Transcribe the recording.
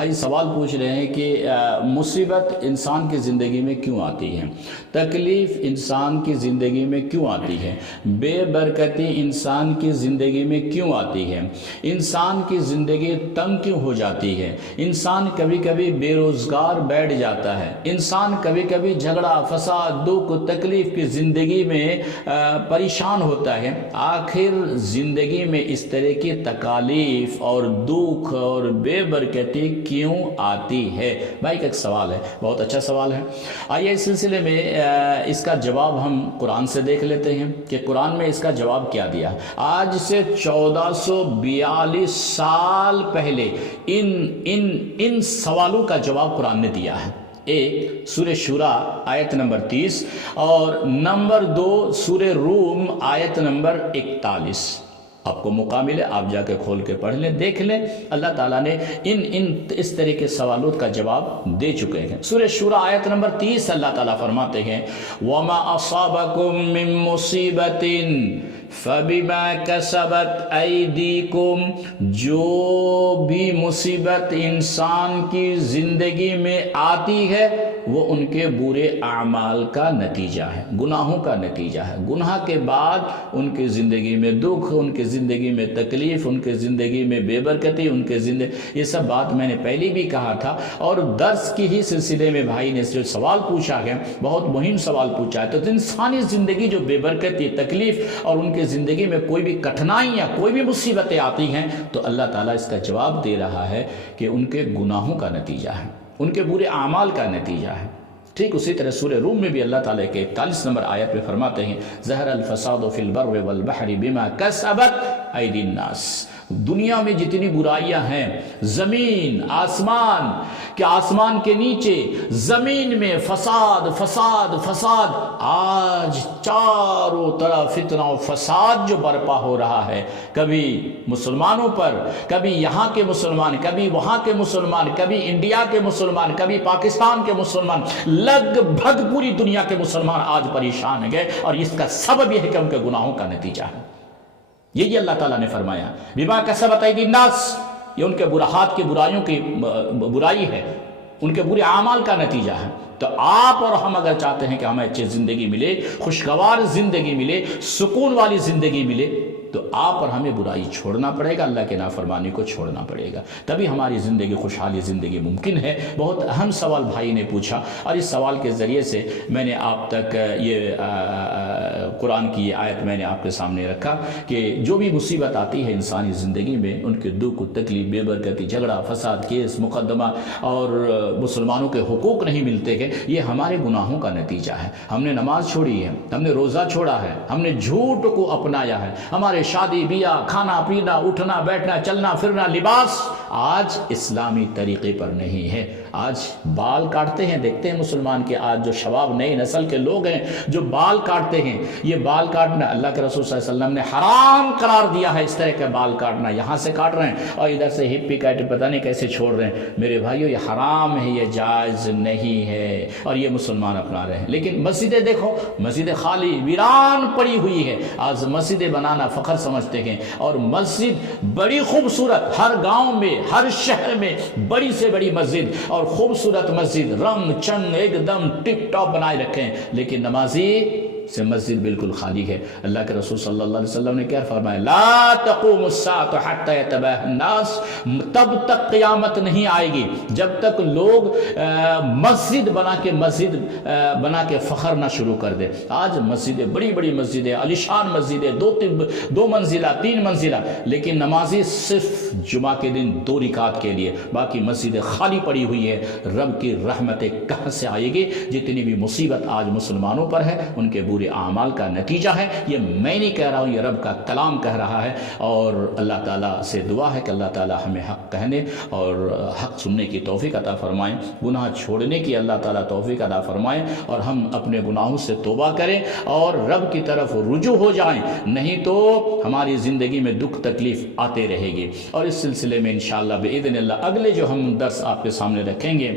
بھائی سوال پوچھ رہے ہیں کہ مصیبت انسان کی زندگی میں کیوں آتی ہے، تکلیف انسان کی زندگی میں کیوں آتی ہے، بے برکتی انسان کی زندگی میں کیوں آتی ہے، انسان کی زندگی تنگ کیوں ہو جاتی ہے، انسان کبھی کبھی بے روزگار بیٹھ جاتا ہے، انسان کبھی کبھی جھگڑا فساد دکھ تکلیف کی زندگی میں پریشان ہوتا ہے، آخر زندگی میں اس طرح کی تکالیف اور دکھ اور بے برکتی کیوں آتی ہے؟ بھائی ایک سوال ہے، بہت اچھا سوال ہے۔ آئیے اس سلسلے میں اس کا جواب ہم قرآن سے دیکھ لیتے ہیں کہ قرآن میں اس کا جواب کیا دیا۔ آج سے 1442 سال پہلے ان سوالوں کا جواب قرآن نے دیا ہے۔ ایک سورہ شورى آیت نمبر 30 اور نمبر 2 سورہ روم آیت نمبر 41۔ آپ کو موقع ملے آپ جا کے کھول کے پڑھ لیں، دیکھ لیں، اللہ تعالیٰ نے اس طرح کے سوالوں کا جواب دے چکے ہیں۔ سورہ شورى آیت نمبر 30 اللہ تعالیٰ فرماتے ہیں وَمَا أَصَابَكُم مِّن مُّصِيبَةٍ فَبِمَا كَسَبَتْ أَيْدِيكُمْ، جو بھی مصیبت انسان کی زندگی میں آتی ہے وہ ان کے برے اعمال کا نتیجہ ہے، گناہوں کا نتیجہ ہے۔ گناہ کے بعد ان کی زندگی میں دکھ، ان کی زندگی میں تکلیف، ان کی زندگی میں بے برکتی، ان کے زندگی، یہ سب بات میں نے پہلے بھی کہا تھا۔ اور درس کی ہی سلسلے میں بھائی نے جو سوال پوچھا ہے بہت مہم سوال پوچھا ہے، تو انسانی زندگی جو بے برکتی تکلیف اور ان کی زندگی میں کوئی بھی کٹھنائی یا کوئی بھی مصیبتیں آتی ہیں تو اللہ تعالیٰ اس کا جواب دے رہا ہے کہ ان کے گناہوں کا نتیجہ ہے، ان کے برے اعمال کا نتیجہ ہے۔ ٹھیک اسی طرح سورہ روم میں بھی اللہ تعالیٰ کے 41 نمبر آیت میں فرماتے ہیں ظہر الفساد فی البر والبحر بما کسبت ایدی الناس، دنیا میں جتنی برائیاں ہیں، زمین آسمان کہ آسمان کے نیچے زمین میں فساد فساد فساد، آج چاروں طرف فتنہ و فساد جو برپا ہو رہا ہے، کبھی مسلمانوں پر، کبھی یہاں کے مسلمان، کبھی وہاں کے مسلمان، کبھی انڈیا کے مسلمان، کبھی پاکستان کے مسلمان، لگ بھگ پوری دنیا کے مسلمان آج پریشان ہیں، اور اس کا سبب یہ ہے کہ ان کے گناہوں کا نتیجہ ہے۔ یہی اللہ تعالیٰ نے فرمایا بما کسبت ایدی الناس، یہ ان کے ہاتھ کی برائیوں کی برائی ہے، ان کے برے اعمال کا نتیجہ ہے۔ تو آپ اور ہم اگر چاہتے ہیں کہ ہمیں اچھی زندگی ملے، خوشگوار زندگی ملے، سکون والی زندگی ملے، تو آپ اور ہمیں برائی چھوڑنا پڑے گا، اللہ کے نافرمانی کو چھوڑنا پڑے گا، تبھی ہماری زندگی خوشحالی زندگی ممکن ہے۔ بہت اہم سوال بھائی نے پوچھا، اور اس سوال کے ذریعے سے میں نے آپ تک یہ قرآن کی یہ آیت میں نے آپ کے سامنے رکھا کہ جو بھی مصیبت آتی ہے انسانی زندگی میں، ان کے دکھ تکلیف بے برکتی جھگڑا فساد کیس مقدمہ اور مسلمانوں کے حقوق نہیں ملتے ہیں، یہ ہمارے گناہوں کا نتیجہ ہے۔ ہم نے نماز چھوڑی ہے، ہم نے روزہ چھوڑا ہے، ہم نے جھوٹ کو اپنایا ہے، ہمارے شادی بیاہ کھانا پینا اٹھنا بیٹھنا چلنا پھرنا لباس آج اسلامی طریقے پر نہیں ہے۔ آج بال کاٹتے ہیں، دیکھتے ہیں مسلمان کے آج جو شباب نئی نسل کے لوگ ہیں جو بال کاٹتے ہیں، یہ بال کاٹنا اللہ کے رسول صلی اللہ علیہ وسلم نے حرام قرار دیا ہے۔ اس طرح کے بال کاٹنا، یہاں سے کاٹ رہے ہیں اور ادھر سے ہپی کاٹ پتہ نہیں کیسے چھوڑ رہے ہیں۔ میرے بھائیو یہ حرام ہے، یہ جائز نہیں ہے، اور یہ مسلمان اپنا رہے ہیں۔ لیکن مسجدیں دیکھو، مسجدیں خالی ویران پڑی ہوئی ہے۔ آج مسجدیں بنانا فخر سمجھتے ہیں، اور مسجد بڑی خوبصورت، ہر گاؤں میں ہر شہر میں بڑی سے بڑی مسجد اور خوبصورت مسجد، رنگ چنگ ایک دم ٹپ ٹاپ بنائے رکھے ہیں، لیکن نمازی سے مسجد بالکل خالی ہے۔ اللہ کے رسول صلی اللہ علیہ وسلم نے کیا فرمایا؟ لا تقوم الساعة حتى يتباهى الناس، تب تک قیامت نہیں آئے گی جب تک لوگ مسجد بنا کے فخر نہ شروع کر دے۔ آج مسجدیں بڑی بڑی مسجدیں، عالیشان مسجدیں، دو منزلہ 3 منزلہ، لیکن نمازی صرف جمعہ کے دن 2 رکعت کے لیے، باقی مسجدیں خالی پڑی ہوئی ہے۔ رب کی رحمتیں کہاں سے آئے گی؟ جتنی بھی مصیبت آج مسلمانوں پر ہے ان کے برے اعمال کا نتیجہ ہے۔ یہ میں نہیں کہہ رہا ہوں، یہ رب کا کلام کہہ رہا ہے، اور اللہ تعالیٰ سے دعا ہے کہ اللہ تعالیٰ ہمیں حق کہنے اور حق سننے کی توفیق عطا فرمائیں، گناہ چھوڑنے کی اللہ تعالیٰ توفیق عطا فرمائیں، اور ہم اپنے گناہوں سے توبہ کریں اور رب کی طرف رجوع ہو جائیں، نہیں تو ہماری زندگی میں دکھ تکلیف آتے رہے گی۔ اور اس سلسلے میں انشاءاللہ بإذن اللہ اگلے جو ہم درس آپ کے سامنے رکھیں گے